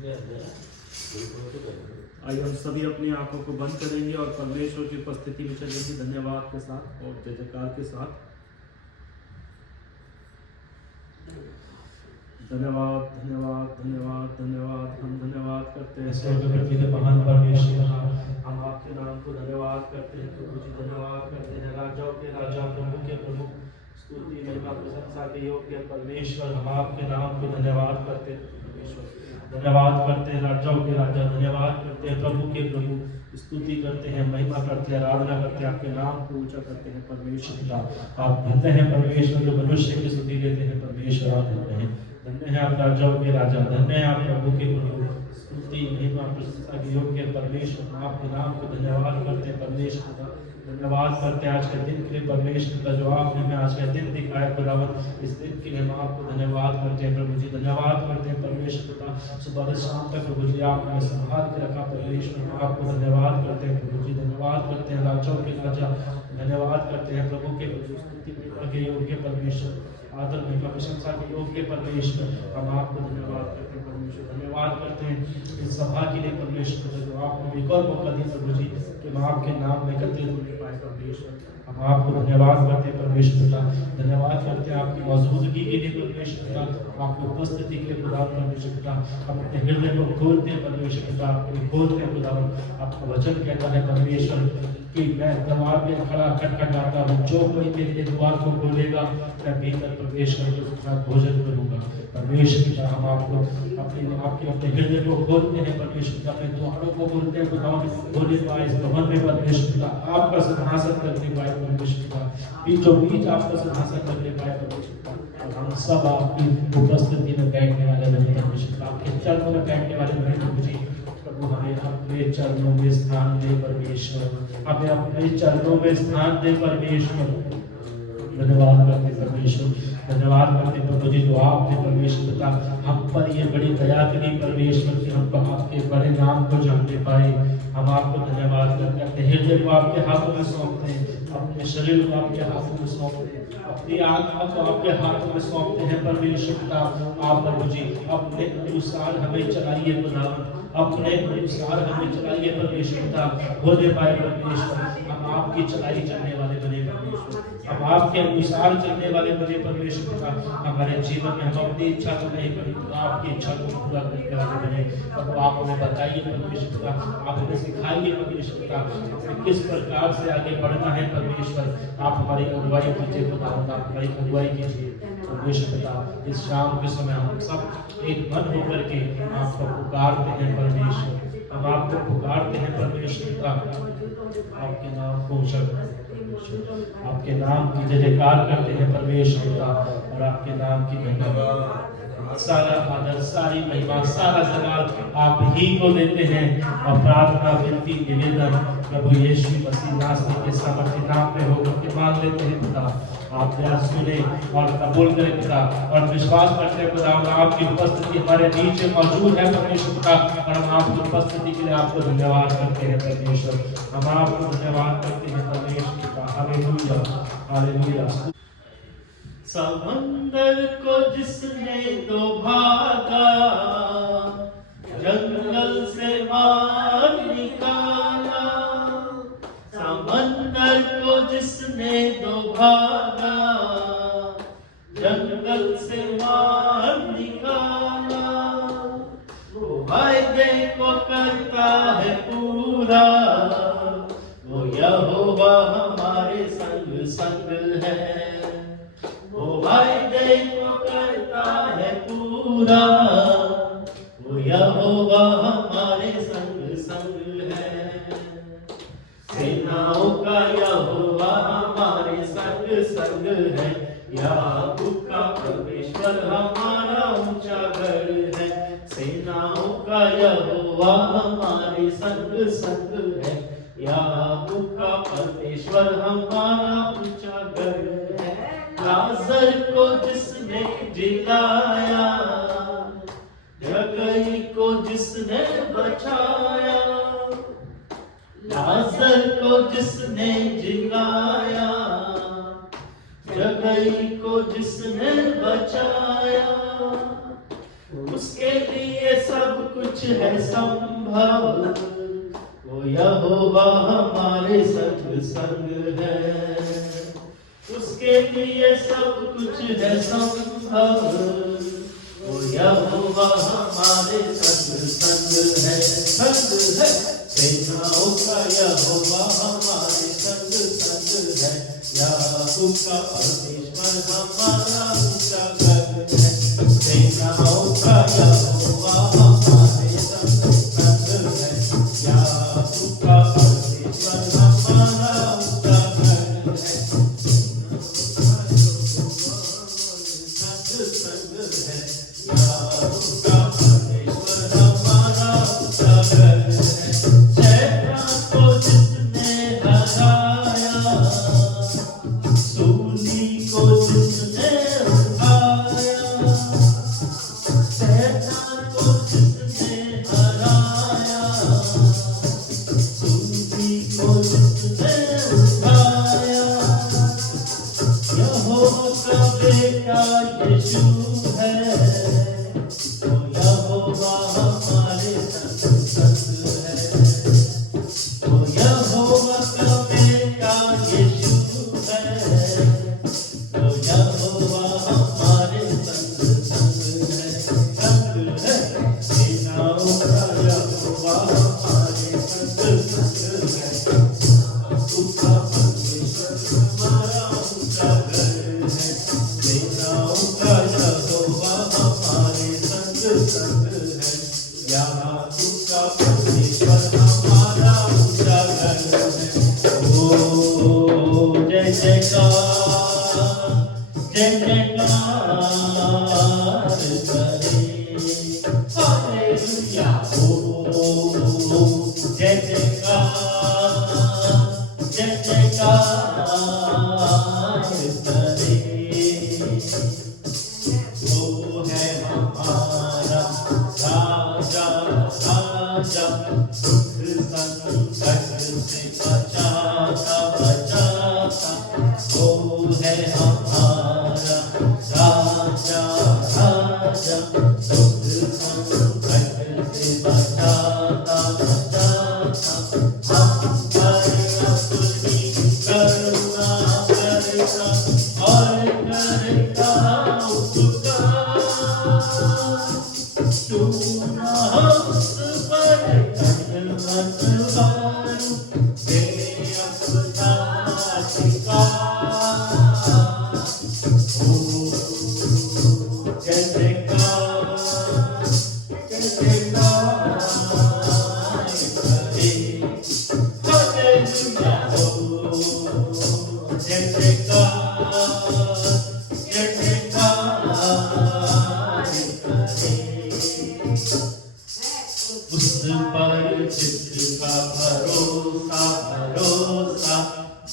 आइए हम सभी अपनी आंखों को बंद करेंगे और परमेश्वर की उपस्थिति में चलेंगे धन्यवाद के साथ और जय जयकार के साथ। धन्यवाद धन्यवाद धन्यवाद धन्यवाद। हम धन्यवाद करते हैं स्वर्ग पृथ्वी के महान परमेश्वर, हम आपके नाम को धन्यवाद करते हैं प्रभु जी, धन्यवाद करते हैं राजाओं के राजा प्रभु के प्रभु, स्तुति महिमा प्रशंसा के योग्य परमेश्वर। हम आपके नाम को धन्यवाद करते हैं परमेश्वर, धन्यवाद करते हैं राजाओं के राजा, धन्यवाद करते हैं प्रभु के प्रभु, स्तुति करते हैं, महिमा करते हैं, आराधना करते हैं, आपके नाम को ऊंचा करते हैं परमेश्वर का। आप धन्य हैं परमेश्वर जो मनुष्य की स्तुति लेते हैं परमेश्वर, आप धन्य हैं, धन्य है आप राजाओं के राजा, धन्य है आप प्रभु के प्रभु, स्तुति महिमा प्रशंसा के योग्य परमेश्वर। हम आपके नाम को धन्यवाद करते हैं परमेश्वर का, धन्यवाद करते हैं आज के दिन के लिए परमेश्वर का, जो आपने हमें आज का दिन दिखाया खुदावन, इस दिन के लिए हम आपको धन्यवाद करते हैं प्रभु जी, धन्यवाद करते हैं परमेश्वर का। सुबह से शाम तक प्रभु जी आपने हमें संभाल के रखा परमेश्वर, हम आपको धन्यवाद करते हैं प्रभु जी, धन्यवाद करते हैं राजाओं के राजा, धन्यवाद करते हैं प्रभु के प्रभु, स्तुति महिमा के योग्य परमेश्वर, आदर महिमा प्रशंसा के योग्य परमेश्वर। हम आपको धन्यवाद करते हैं परमेश्वर, धन्यवाद करते हैं इस सभा के लिए परमेश्वर, जो आपने एक और मौका दिया प्रभु जी कि हम आपके नाम में एकत्रित होने पाए परमेश्वर। हम आपको धन्यवाद करते हैं परमेश्वर का, धन्यवाद करते हैं आपकी मौजूदगी के लिए परमेश्वर का, आपकी उपस्थिति के लिए खुदा परमेश्वर का। हम अपने हृदय को खोलते हैं परमेश्वर का, आपके लिए खोलते हैं खुदा। आपका वचन कहता है परमेश्वर कि मैं दरबार में खड़ा खटखटाता हूँ, जो कोई मेरे लिए द्वार को खोलेगा मैं भीतर परमेश्वर के साथ भोजन करूंगा परमेश्वर का। हम आपको अपने हृदय को खोलते हैं परमेश्वर का, अपने द्वारों को खोलते हैं खुदा, बोले पाए इस भवन में परमेश्वर का, आपका सिंहासन करने पाए परमेश्वर का, बीचों बीच आपका सिंहासन करने पाए परमेश्वर का, और हम सब आपकी उपस्थिति में बैठने वाले बने परमेश्वर, आपके चरणों में बैठने वाले बने प्रभु जी। प्रभु हमें अपने चरणों में स्थान दे परमेश्वर, हमें अपने चरणों में स्थान दे परमेश्वर। धन्यवाद करते परमेश्वर, धन्यवाद करते प्रभु जी, जो आपने परमेश्वर का हम पर ये बड़ी दया करी परमेश्वर कि हम आपके बड़े नाम को जानने पाए। हम आपको धन्यवाद करते हैं, अपने हृदय को आपके हाथों में सौंपते हैं, अपने शरीर को आपके हाथों में सौंपते हैं, अपनी आत्मा को आपके हाथों में सौंपते हैं परमेश्वर का। आप प्रभु जी अपने अनुसार हमें चलाइए खुदावन, अपने अनुसार हमें चलाइए परमेश्वर का, होने पाए परमेश्वर। हम आपकी चलाई चलने वाले बने परमेश्वर, हम आपके अनुसार चलने वाले बने परमेश्वर का। हमारे जीवन में हम अपनी इच्छा को नहीं करें, आपकी इच्छा को पूरा करने वाले बने। अब आप हमें बताइए परमेश्वर का, आप हमें सिखाइए परमेश्वर का, हमें किस प्रकार से आगे बढ़ना है परमेश्वर। आप हमारी अगुवाई कीजिए खुदा, आप हमारी अगुवाई कीजिए परमेश्वर पिता। इस शाम के समय हम सब एक मन होकर के आपको पुकारते हैं परमेश्वर, हम आपको पुकारते हैं परमेश्वर पिता, आपके नाम को ऊंचा परमेश्वर, आपके नाम की जय जयकार करते हैं परमेश्वर पिता, और आपके नाम की धन्यवाद, सारा आदर, सारी महिमा, सारा जलाल आप ही को देते हैं। और प्रार्थना विनती निवेदन प्रभु यीशु मसीह नासरी के सामर्थ्य नाम में होकर के मांग लेते हैं पिता। आप दया सुने और कबूल करें पिता, और विश्वास करते हैं खुदा आपकी उपस्थिति हमारे नीचे मौजूद है परमेश्वर पिता, और हम आपकी उपस्थिति के लिए आपको धन्यवाद करते हैं परमेश्वर। हम आपको धन्यवाद करते हैं परमेश्वर पिता। Hallelujah hallelujah. समंदर को जिसने तो भागा, जंगल से मार निकाला, समंदर को जिसने तो भागा, जंगल से मार निकाला, वो वायदे को करता है पूरा, वो यहोवा हमारे संग संग है, वो वायदे को करता है पूरा, वो यहोवा हमारे संग संग है। सेनाओं का यहोवा हमारे संग संग है, याकूब का परमेश्वर हमारा ऊंचा गढ़ है। सेनाओं का यहोवा हमारे संग संग है, याकूब का परमेश्वर हमारा ऊंचा गढ़ है। लाजर को जिसने जिलाया, जगई को जिसने बचाया, लाजर को जिसने जिलाया, जगई को जिसने बचाया, उसके लिए सब कुछ है संभव, वो यहोवा हमारे संग है। उसके लिए सब कुछ है संभव, वो यहोवा हमारे संग है। सेनाओं का यहोवा हमारे संग है। याकूब का परमेश्वर हमारा ऊंचा घर है। सेनाओं का यहोवा हमारे संग है। याकूब का परमेश्वर हमारा ऊंचा घर है। संग है। याकूब का परमेश्वर हमारा ऊंचा घर है। शैतान को जिसने हराया, सूली को जिसने उठाया, शैतान को जिसने हराया, सूली को जिसने उठाया, यहोवा का बेटा यीशु है, वो यहोवा हमारे संग है। वो यहोवा का बेटा यीशु है, वो यहोवा हमारे संग है। सेनाओं का यहोवा हमारे संग है। उसका परमेश्वर हमारा ऊंचा घर है। सेनाओं का यहोवा हमारे संग है। याकूब का परमेश्वर हमारा ऊंचा घर है। ओ जय जयकार, जय जयकार करे। हालेलुया। ओ जय जयकार, जय जयकार करे। वो है हमारा राजा, राजा, दुख संकट से बचाता बचाता। वो है हमारा राजा, राजा, दुख संकट से बचाता बचाता। हम पर अपनी करुणा करता और करता उपकार। तूना हंस पर मत मारू, दे अपना अधिकार। ओ जय जयकार, जय जयकार करे। हालेलुया। ओ जय जयकार, जय जयकार करे। उस पर जिसका भरोसा भरोसा,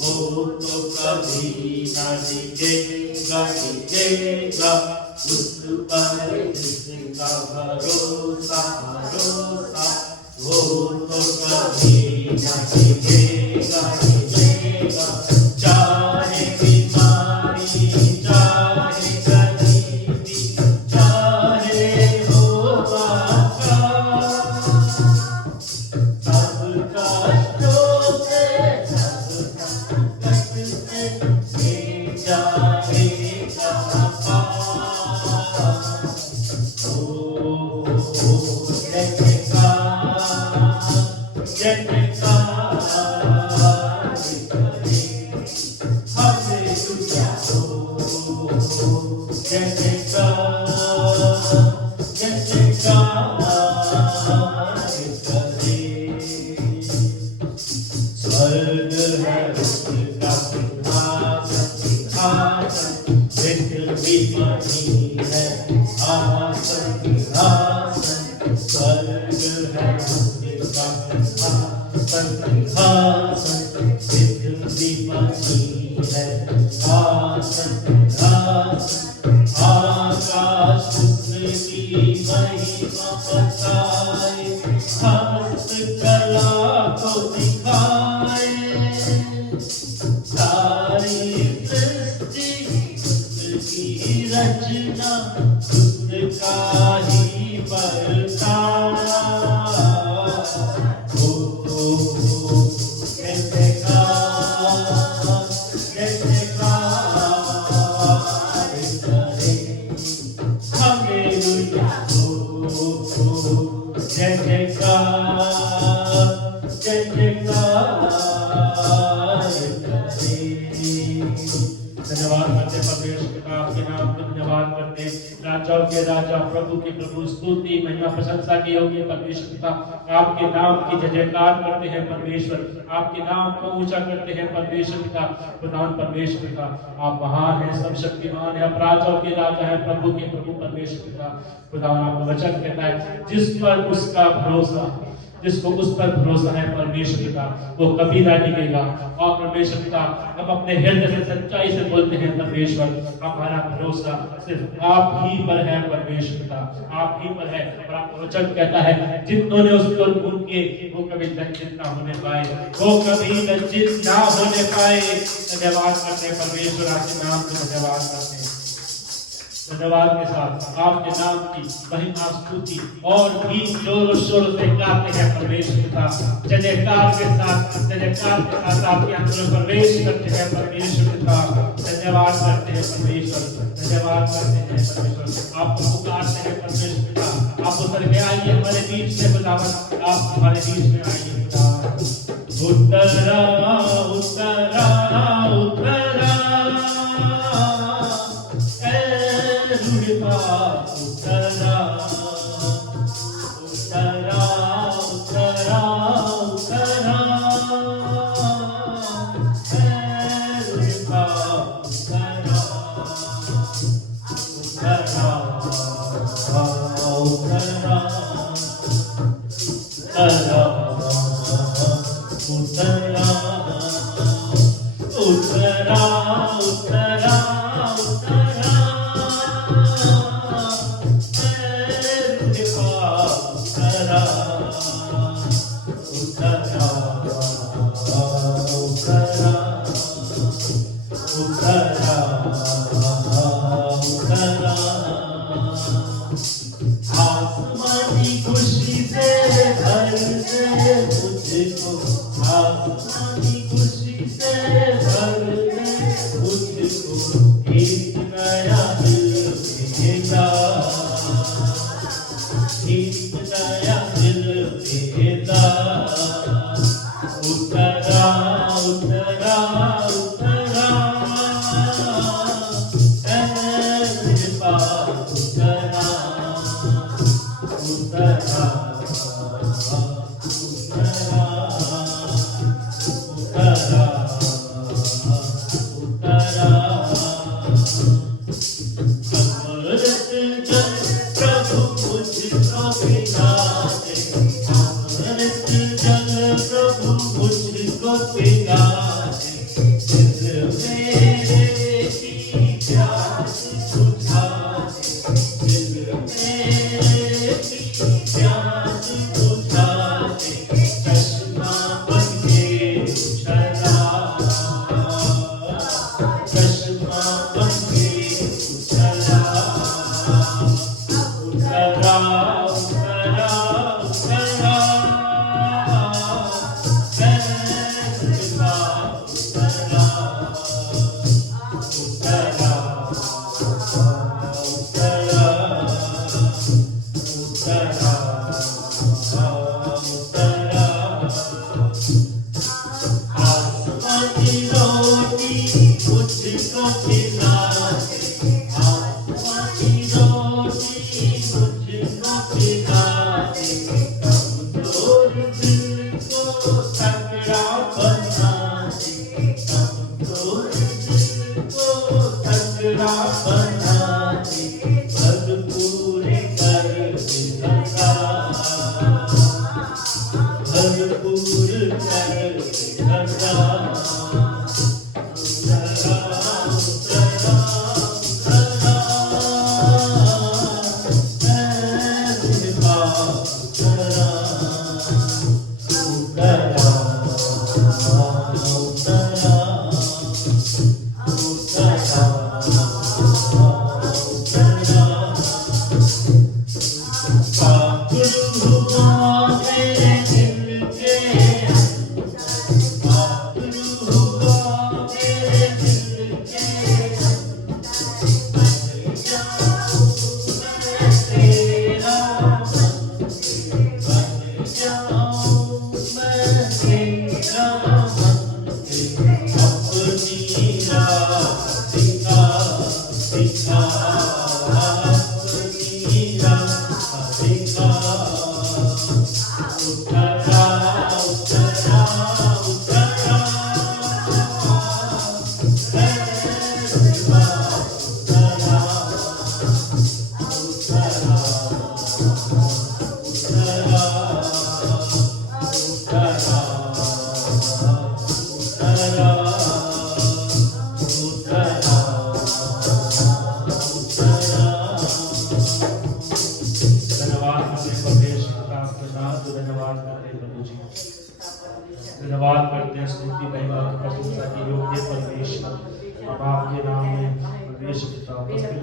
वो तो कभी न डिगेगा डिगेगा। उस पर जिसका भरोसा भरोसा, वो तो कभी न डिगेगा डिगेगा। चाहे बीमारी, चाहे गरीबी, चाहे हो आकाश, सब कष्टों से, सब संकट से ले जाएगा पार। ओ जय जयकार, जय जयकार करे। हालेलुया। ओ जय जयकार, जय जयकार करे। स्वर्ग है उसका सिंहासन, सिंहासन, पृथ्वी बनी है आसन, सिंहासन। स्वर्ग है उसका सिंहासन, सिंहासन, पृथ्वी बनी है आसन, सिंहासन। आकाश उसकी महिमा बताए, हस्तकला को दिखाए। सारी सृष्टि जिसकी रचना खुद का ही बरताया राजाओं के राजा प्रभु के प्रभु स्तुति महिमा प्रशंसा की होगी परमेश्वर पिता। आपके नाम की जय जयकार करते हैं परमेश्वर, आपके नाम को ऊंचा करते हैं परमेश्वर पिता। खुदावन परमेश्वर पिता आप महान हैं, सब शक्तिमान है, आप राजाओं के राजा है, प्रभु के प्रभु परमेश्वर पिता। खुदावन आपका वचन कहता है जिस पर उसका भरोसा, जिसको उस पर भरोसा है परमेश्वर पिता वो कभी ना टिकेगा। और परमेश्वर पिता हम अपने हृदय से सच्चाई से बोलते हैं परमेश्वर हमारा भरोसा सिर्फ आप ही पर है परमेश्वर पिता, आप ही पर है। और आपका वचन कहता है जिन्होंने उस पर भूल किए वो कभी लज्जित ना होने पाए, वो कभी लज्जित ना होने पाए। धन्यवाद करते हैं परमेश्वर, आपके नाम को धन्यवाद करते हैं। धन्यवाद के साथ आपके नाम की महिमा स्तुति और भी जोर शोर से गाते हैं परमेश्वर पिता। जयकार के साथ आपके अंदर प्रवेश करते हैं परमेश्वर पिता। धन्यवाद करते हैं परमेश्वर, धन्यवाद करते हैं परमेश्वर। आपको पुकारते हैं परमेश्वर पिता, आप उतर के आइए हमारे बीच में खुदावन, आप हमारे बीच में आइए खुदावन। उतरा उतरा उतरा उतरा उतरा उतरा उतरा उतरा आसमानी खुशी से भर दे मुझको, आसमानी खुशी से भर दे मुझको, एक नया दिल भेजा, एक नया दिल भेजा। उतरा उतरा उतरा मेरे पास उतरा उतरा उतरा उतरा अमृत जल प्रभु मुझको पिला दे, अमृत जल प्रभु मुझको पिला दे, दिल मेरे की प्यास बुझा दे, दिल मेरे की प्यास बुझा दे। चश्मा बन के उछला, चश्मा बन के उछला। उतरा उतरा उतरा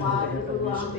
करते हैं परमेश्वर।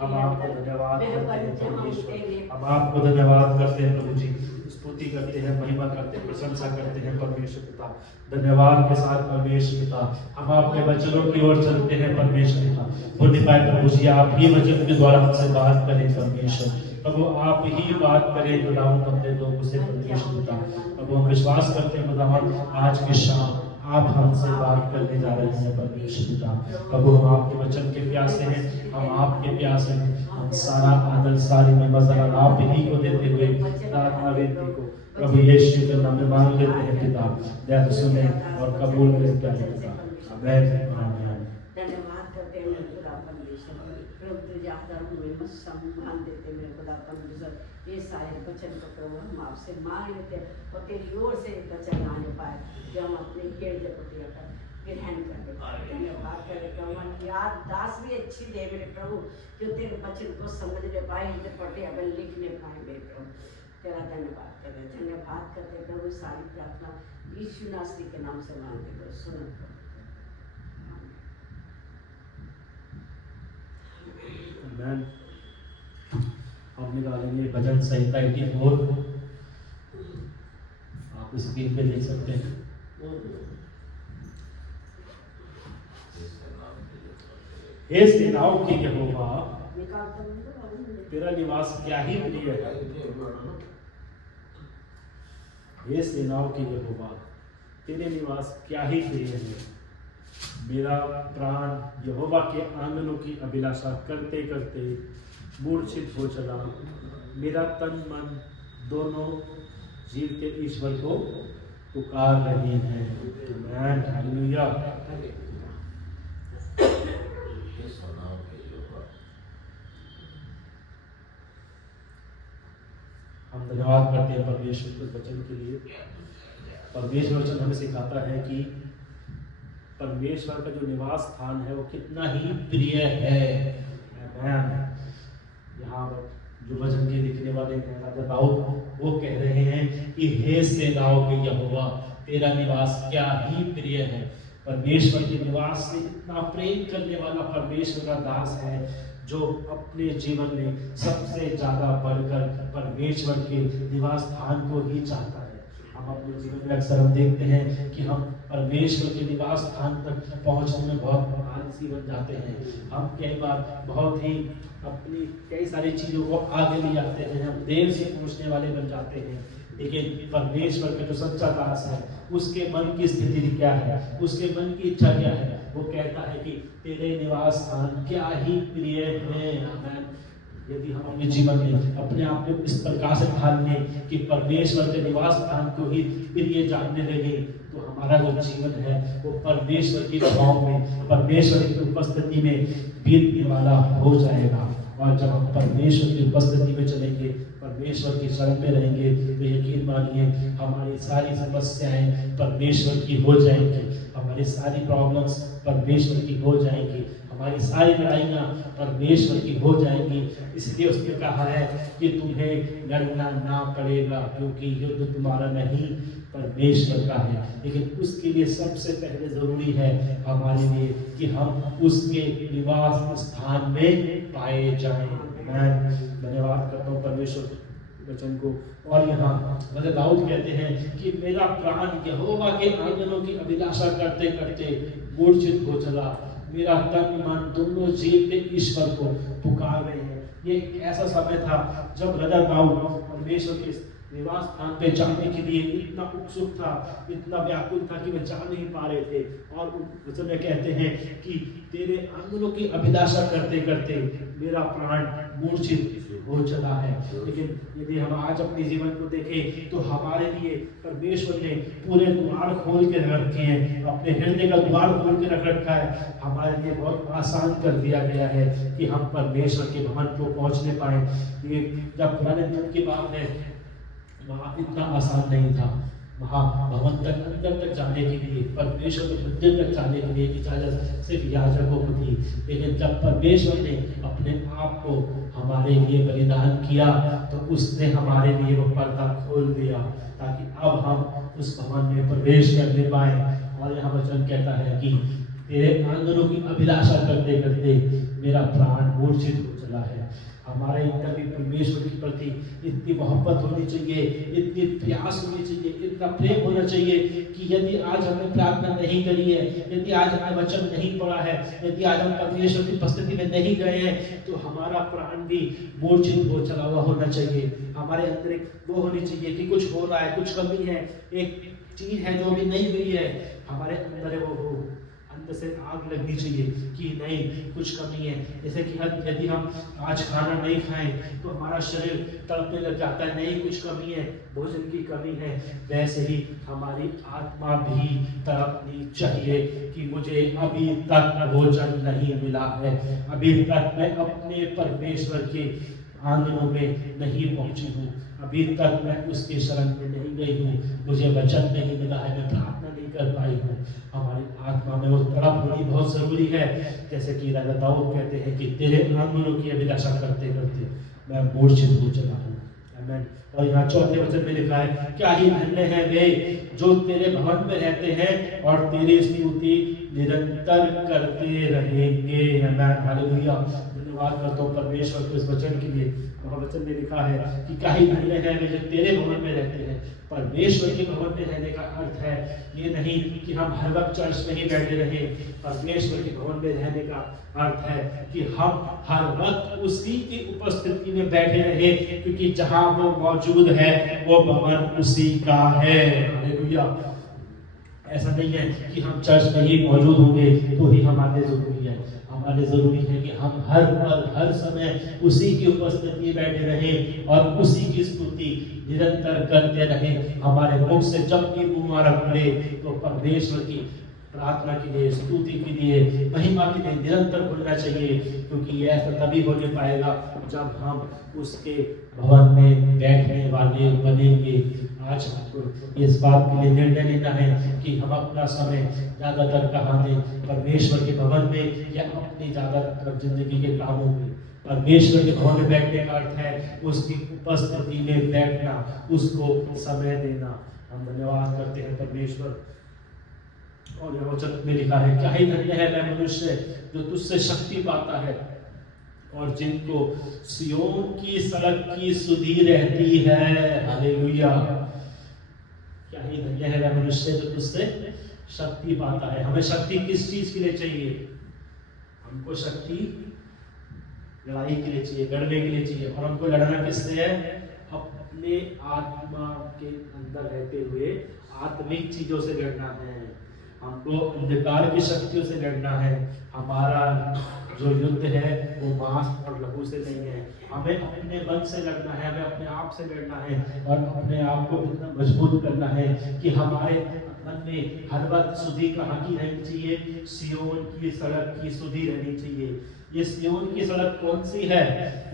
हम आपको धन्यवाद करते हैं परमेश्वर। हम आपको धन्यवाद करते हैं प्रभु जी, स्तुति करते हैं, महिमा करते हैं, प्रशंसा करते हैं परमेश्वर पिता। धन्यवाद के साथ परमेश्वर पिता हम आपके वचनों की ओर चलते हैं परमेश्वर पिता। पुण्य पाए प्रभु जी, आप ही वचन के द्वारा हमसे बात करें परमेश्वर। प्रभु आप ही बात करें खुदावन अपने लोगों से परमेश्वर पिता। प्रभु हम विश्वास करते हैं खुदावन आज के शाम आप हमसे बात करने जा रहे हैं परमेश्वर पिता। प्रभु हम आपके वचन के प्यासे हैं, हम आपके प्यासे हैं। हम सारा आदर सारी महिमा आप ही को देते हुए प्रार्थना विनती को प्रभु यीशु के नाम में मांग लेते हैं पिता। दया सुने और कबूल करें पिता। आमीन। धन्यवाद करते हैं मेरे खुदा परमेश्वर। प्रभु तुझे आदर में सम्मान देते हैं मेरे खुदा परमेश्वर। ये सारे वचन को प्रभु हम आपसे मांग लेते हैं और तेरी ओर से एक वचन आने पाए जो हम अपने हृदय को देकर ग्रहण करने पाए। धन्यवाद करें मन याद दास भी अच्छी दे मेरे प्रभु, जो तेरे वचन को समझने पाए, हृदय पढ़े अब लिखने पाए मेरे प्रभु। तेरा धन्यवाद करें, धन्यवाद करते प्रभु। सारी प्रार्थना यीशु नासरी के नाम से मांगते हो, सुनो आमीन। हम निकालेंगे भजन संहिता 84। आप स्क्रीन पे देख सकते हैं। हे सेनाओं के यहोवा तेरा निवास क्या ही प्रिय है। हे सेनाओं के यहोवा तेरे निवास क्या ही प्रिय है। मेरा प्राण यहोवा के आंगनों की अभिलाषा करते करते मूर्छित हो चला। मेरा तन मन दोनों जीवते ईश्वर को पुकार रहे हैं। आमीन, हालेलुया। हम धन्यवाद करते हैं परमेश्वर के वचन के लिए। परमेश्वर वचन हमें सिखाता है कि परमेश्वर का जो निवास स्थान है वो कितना ही प्रिय है। यहाँ जो वचन के लिखने वाले हैं राजा दाऊद वो कह रहे हैं कि हे सेनाओं के यहोवा तेरा निवास क्या ही प्रिय है। परमेश्वर के निवास से इतना प्रेम करने वाला परमेश्वर का दास है जो अपने जीवन में सबसे ज्यादा बढ़कर परमेश्वर के निवास स्थान को ही चाहता है। हम अपने जीवन में अक्सर हम देखते हैं कि हम परमेश्वर के निवास स्थान तक पहुंचने में बहुत आलसी बन जाते हैं। हम कई बार बहुत ही अपनी कई सारी चीजों को आगे ले जाते हैं, हम देर से पहुंचने वाले बन जाते हैं। लेकिन परमेश्वर का जो सच्चा दास है उसके मन की स्थिति क्या है, उसके मन की इच्छा क्या है, वो कहता है कि तेरे निवास स्थान क्या ही प्रिय है। आमीन। यदि हम अपने जीवन में अपने आप को इस प्रकार से ढाल लें कि परमेश्वर के निवास स्थान को ही प्रिय जानने लगे तो हमारा जो जीवन है वो परमेश्वर की भाव में, परमेश्वर की उपस्थिति में बीतने वाला हो जाएगा। और जब हम परमेश्वर की उपस्थिति में चलेंगे, परमेश्वर की शरण में रहेंगे, तो यकीन मानिए हमारी सारी समस्याएं परमेश्वर की हो जाएंगी, हमारी सारी प्रॉब्लम्स परमेश्वर की हो जाएंगी, हमारी सारी लड़ाइयाँ परमेश्वर की हो जाएंगी। इसलिए उसने कहा है कि तुम्हें लड़ना ना पड़ेगा क्योंकि युद्ध तुम्हारा नहीं परमेश्वर का है। लेकिन उसके लिए सबसे पहले जरूरी है हमारे लिए कि हम उसके निवास स्थान में पाए जाएं। मैं धन्यवाद करता हूँ परमेश्वर वचन को। और यहाँ राजा दाऊद कहते हैं कि मेरा प्राण यहोवा के आंगनों की अभिलाषा करते करते मूर्छित हो चला। मेरा तन मन दोनों जीवते ईश्वर को पुकार रहे हैं। ये एक ऐसा समय था जब राजा दाऊद परमेश्वर के निवास स्थान पे जाने के लिए इतना उत्सुक था, इतना व्याकुल था कि वे जा नहीं पा रहे थे। और वचन में कहते हैं कि तेरे आंगनों की अभिलाषा करते करते मेरा प्राण मूर्छित हो चला है। लेकिन यदि हम आज अपने जीवन को देखें तो हमारे लिए परमेश्वर ने पूरे द्वार खोल के रखे हैं, अपने हृदय का द्वार खोल के रख रखा है। हमारे लिए बहुत आसान कर दिया गया है कि हम परमेश्वर के भवन को पहुंचने पाए। ये जब पुराने नियम की बात है वहाँ इतना आसान नहीं था। वहाँ भवन तक अंदर तक जाने के लिए, परमेश्वर के मंदिर तक जाने के लिए इजाजत सिर्फ याजकों को थी। लेकिन जब परमेश्वर ने अपने आप को हमारे लिए बलिदान किया तो उसने हमारे लिए वो पर्दा खोल दिया ताकि अब हम उस भवन में प्रवेश करने पाए। और यहाँ वचन कहता है कि तेरे आंगनों की अभिलाषा करते करते मेरा प्राण मूर्छित हो चला है। हमारे अंदर भी परमेश्वर के प्रति इतनी मोहब्बत होनी चाहिए, इतनी प्यास होनी चाहिए, इतना प्रेम होना चाहिए कि यदि आज हमने प्रार्थना नहीं करी है, यदि आज हमने वचन नहीं पढ़ा है, यदि आज हम परमेश्वर की उपस्थिति में नहीं गए हैं, तो हमारा प्राण भी मूर्छित हो चला हुआ होना चाहिए। हमारे अंदर एक वो होनी चाहिए कि कुछ हो रहा है, कुछ कमी है, एक चीज है जो अभी नहीं हुई है, हमारे अंदर वो हो, अंदर से आग लगनी चाहिए कि नहीं कुछ कमी है। जैसे कि यदि हम आज खाना नहीं खाएं तो हमारा शरीर तड़पने लग जाता है, नहीं कुछ कमी है, भोजन की कमी है। वैसे ही हमारी आत्मा भी तड़पनी चाहिए कि मुझे अभी तक भोजन नहीं मिला है, अभी तक मैं अपने परमेश्वर के आंगनों में नहीं पहुंची हूँ, अभी तक मैं उसके शरण में नहीं गई हूँ, मुझे वचन नहीं मिला है, मैं प्रार्थना नहीं कर पाई हूँ। हमारी आत्मा में वो तड़प होनी बहुत जरूरी है। जैसे कि राजा दाऊद कहते हैं कि तेरे आंगनों की अभिलाषा करते करते मैं मूर्छित हो चला हूँ। आमीन। और यहाँ चौथे वचन में लिखा है, क्या ही धन्य है वे जो तेरे भवन में रहते हैं और तेरी स्तुति निरंतर करते रहेंगे। आमीन। हालेलुया। धन्यवाद करता हूँ परमेश्वर को इस वचन के लिए। वचन में लिखा है कि क्या ही धन्य है वे जो तेरे भवन में रहते हैं। परमेश्वर के भवन में रहने का अर्थ है ये नहीं कि हम हर वक्त चर्च में ही बैठे रहे। परमेश्वर के भवन में रहने का अर्थ है कि हम हर वक्त उसी की उपस्थिति में बैठे रहे, क्योंकि जहां वो मौजूद है वो भवन उसी का है। हालेलुया। ऐसा नहीं है कि हम चर्च में ही मौजूद होंगे तो ही हमारे जरूरी है। हमारे जरूरी है कि हम हर पल हर समय उसी की उपस्थिति में बैठे रहें और उसी की स्तुति निरंतर करते रहें। हमारे मुख से जब भी मुबारक मिले तो परमेश्वर की प्रार्थना के लिए, स्तुति के लिए, महिमा के लिए निरंतर बोलना चाहिए, क्योंकि ये ऐसा तभी होने पाएगा जब हम उसके भवन में बैठने वाले बनेंगे। आज हमको इस बात के लिए निर्णय लेना है कि हम अपना समय ज्यादातर कहाँ दें, परमेश्वर के भवन में या अपनी ज्यादातर जिंदगी के कामों में। परमेश्वर के भवन में बैठने का अर्थ है उसकी उपस्थिति में बैठना, उसको समय देना। हम धन्यवाद करते हैं परमेश्वर। और यह वचन में लिखा है, क्या ही धन्य है वह मनुष्य जो तुझसे शक्ति पाता है और जिनको सियोन की सड़क की सुधि रहती है। हालेलुया। क्या ही धन्य है वह मनुष्य जो तुझसे शक्ति पाता है। हमें शक्ति किस चीज के लिए चाहिए? हमको शक्ति लड़ाई के लिए चाहिए, लड़ने के लिए चाहिए। और हमको लड़ना किससे है? अपने आत्मा के अंदर रहते हुए आत्मिक चीजों से लड़ना है। हमको अंधकार की शक्तियों से लड़ना है। हमारा जो युद्ध है वो मांस और लहू से नहीं है। हमें अपने मन से लड़ना है, हमें अपने आप से लड़ना है और अपने आप को इतना मजबूत करना है कि हमारे मन में हर वक्त सुधि कहाँ की रहनी चाहिए? सियोन की सड़क की सुधि रहनी चाहिए। ये सियोन की सड़क कौन सी है?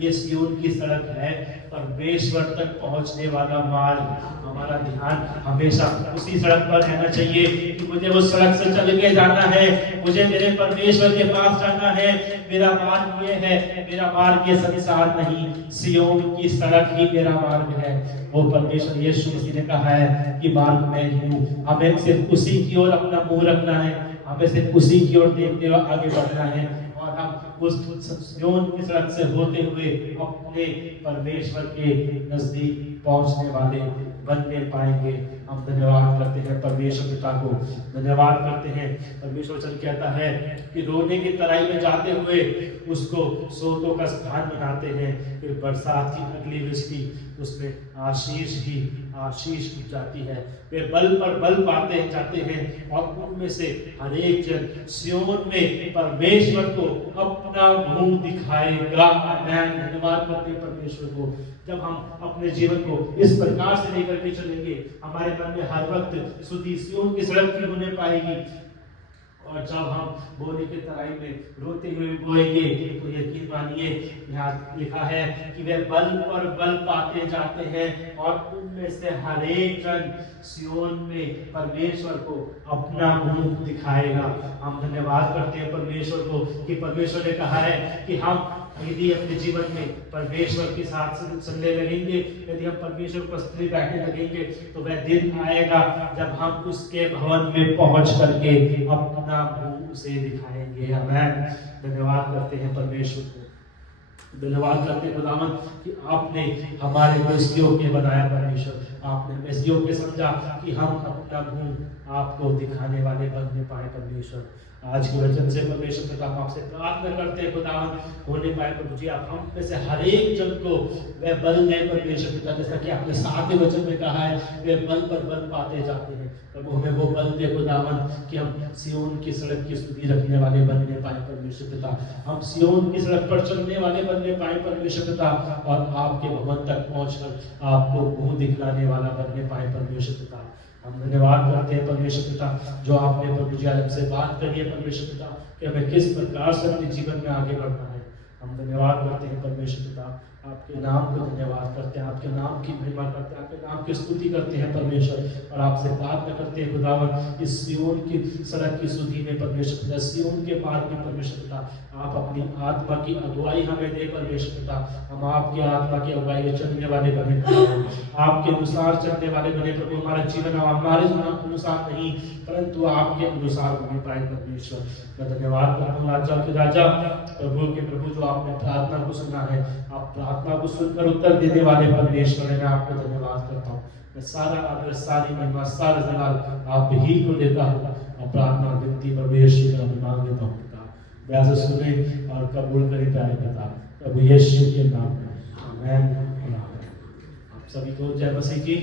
ये सियोन की सड़क है परमेश्वर तक पहुंचने वाला मार्ग। हमारा ध्यान हमेशा उसी सड़क पर रहना चाहिए कि मुझे उस सड़क से चल के जाना है, मुझे मेरे परमेश्वर के पास जाना है। मेरा मार्ग ये है, मेरा मार्ग ये संसार नहीं, सियोन की सड़क ही मेरा मार्ग है। वो परमेश्वर यीशु मसीह ने कहा है कि मार्ग मैं ही हूँ। हमें सिर्फ उसी की ओर अपना मुंह रखना है, हमें सिर्फ उसी की ओर देखते हुए आगे बढ़ना है और हम उस सियोन की सड़क से होते हुए अपने परमेश्वर के नजदीक पहुंचने वाले बनने पाएंगे। हम धन्यवाद करते हैं परमेश्वर पिता को, धन्यवाद करते हैं। परमेश्वर वचन कहता है कि रोने की तराई में जाते हुए उसको सोतों का स्थान बनाते हैं, फिर बरसात की अगली वृष्टि उसमें आशीष ही आशीष की जाती है। वे बल पर बल पाते जाते हैं और उनमें से हर एक जन सियोन में परमेश्वर को अपना मुंह दिखाएगा। धन्यवाद करते हैं परमेश्वर को। जब हम अपने जीवन को इस प्रकार से लेकर के चलेंगे, हमारे मन में हर वक्त सुधि सियोन की सड़क की होने पाएगी। और जब हम बोने के तराई में रोते हुए बोएंगे तो यकीन मानिए यहाँ लिखा है कि वे बल पर बल पाते जाते हैं और उनमें से हर एक जन सियोन में परमेश्वर को अपना मुंह दिखाएगा। हम धन्यवाद करते हैं परमेश्वर को कि परमेश्वर ने कहा है कि हम यदि अपने जीवन में परमेश्वर के साथ चलने लगेंगे, यदि हम परमेश्वर पर स्थिर बैठने लगेंगे, तो वह दिन आएगा जब हम उसके भवन में पहुंच करके अपना मुंह उसे दिखाएंगे। आमीन। धन्यवाद करते हैं परमेश्वर को, धन्यवाद करते हैं खुदावन कि आपने हमारे मसीहियों के बनाया परमेश्वर, आपने मसीहियों के समझा कि हम अपना मुंह आपको दिखाने वाले बनने पाए परमेश्वर। आज के वचन से परमेश्वर पिता हम आपसे प्रार्थना करते हैं खुदावन, होने पाए प्रभु जी आप हम में से हर एक जन को वह बल दें परमेश्वर पिता, जैसा कि आपने 7वें वचन में कहा है वे बल पर बल पाते जाते हैं। प्रभु हमें वो बल दे खुदावन कि हम सियोन की सड़क की स्तुति रखने वाले बनने पाए परमेश्वर पिता, हम सियोन की सड़क पर चलने वाले बनने पाए परमेश्वर पिता, और आपके भवन तक पहुंचकर आपको मुंह दिखलाने वाला बनने पाए परमेश्वर पिता। हम धन्यवाद करते हैं परमेश्वर पिता जो आपने प्रभु जी हमसे बात करी है परमेश्वर पिता कि हमें किस प्रकार से अपने जीवन में आगे बढ़ना है। हम धन्यवाद करते हैं परमेश्वर पिता, आपके नाम को धन्यवाद करते हैं, आपके नाम की महिमा करते हैं, आपके नाम की स्तुति करते हैं परमेश्वर, और आपसे प्रार्थना करते हैं खुदावन इस सियोन की सड़क की स्तुति में परमेश्वर पिता, सियोन के मार्ग में परमेश्वर पिता आप अपनी आत्मा की अगुवाई हमें दे परमेश्वर पिता, हम आपके आत्मा की अगुवाई में चलने वाले बने, आपके अनुसार चलने वाले बने प्रभु। हमारा जीवन हमारे अनुसार नहीं परंतु आपके अनुसार बने पाए परमेश्वर। मैं धन्यवाद करता हूँ राजा के राजा, प्रभु के प्रभु जो आपने प्रार्थना को सुना है, आप प्रार्थना को सुनकर उत्तर देने वाले परमेश्वर है, मैं आपको धन्यवाद करता हूँ। मैं सारा आदर सारी महिमा सारा जलाल आप ही को देता हूँ, और प्रार्थना विनती परमेश्वर में मांग लेता हूँ पिता, वैसे सुने और कबूल करे प्यारे पिता प्रभु यीशु के नाम में आमीन। आप सभी को जय मसीह की।